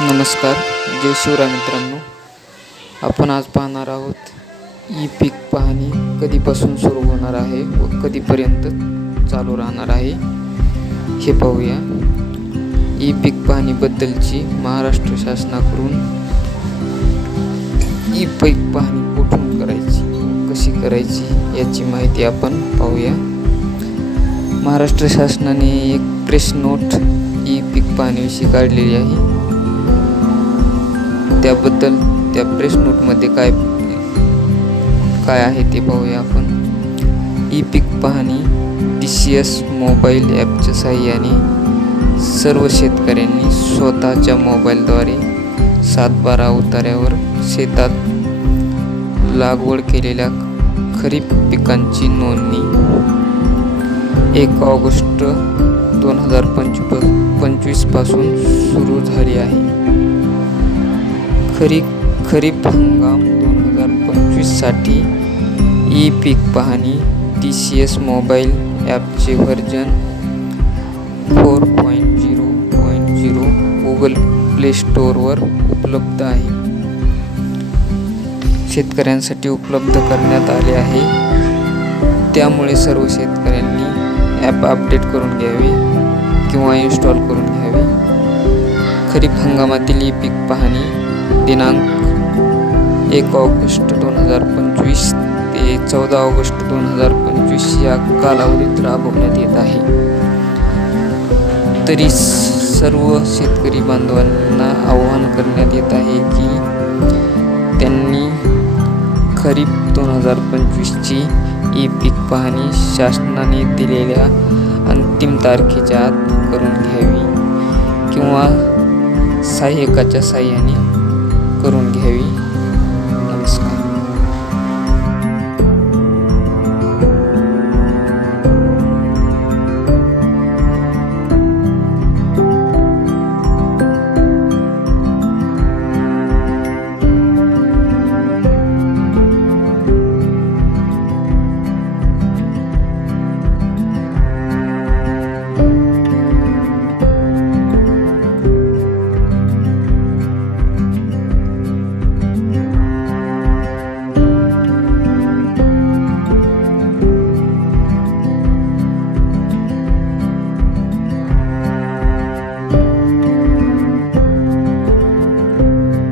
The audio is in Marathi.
नमस्कार जय शिवराय मित्रांनो. आपण आज पाहणार आहोत ई पीक पाहणी कधीपासून सुरू होणार आहे व कधीपर्यंत चालू राहणार आहे हे पाहूया. ई पीक पाहणीबद्दलची महाराष्ट्र शासनाकडून ई पीक पाहणी कुठून करायची कशी करायची याची माहिती आपण पाहूया. महाराष्ट्र शासनाने एक प्रेस नोट ई पीक पाहणीविषयी काढलेली आहे. त्याबद्दल त्या प्रेस नोटमध्ये काय काय आहे ते पाहूया आपण. ई पीक पाहणी डी सी एस मोबाईल ॲपच्या सहाय्याने सर्व शेतकऱ्यांनी स्वतःच्या मोबाईलद्वारे सातबारा उतार्यावर शेतात लागवड केलेल्या खरीप पिकांची नोंदणी. एक ऑगस्ट दोन हजार पंचव पंचवीसपासून सुरू झाली आहे. खरी खरीप हंगाम दोन हजार पंचवीससाठी ई पीक पाहणी टी सी एस मोबाईल ॲपचे version four point zero point zero Google play स्टोअरवर उपलब्ध आहे. शेतकऱ्यांसाठी उपलब्ध करण्यात आले आहे. त्यामुळे सर्व शेतकऱ्यांनी ॲप अपडेट करून घ्यावे किंवा इन्स्टॉल करून घ्यावे. खरीप हंगामातील ई पीक पाहणी दिनांक एक ऑगस्ट दोन हजार पंचवीस ते चौदा ऑगस्ट दोन हजार पंचवीस या कालावधीत राबवण्यात येत आहे. तरी सर्व शेतकरी बांधवांना आवाहन करण्यात येत आहे की त्यांनी खरीप दोन हजार पंचवीसची ई पीक पाहणी शासनाने दिलेल्या अंतिम तारखेच्या आत करून घ्यावी किंवा सहाय्यकाच्या साह्याने करून घ्यावी.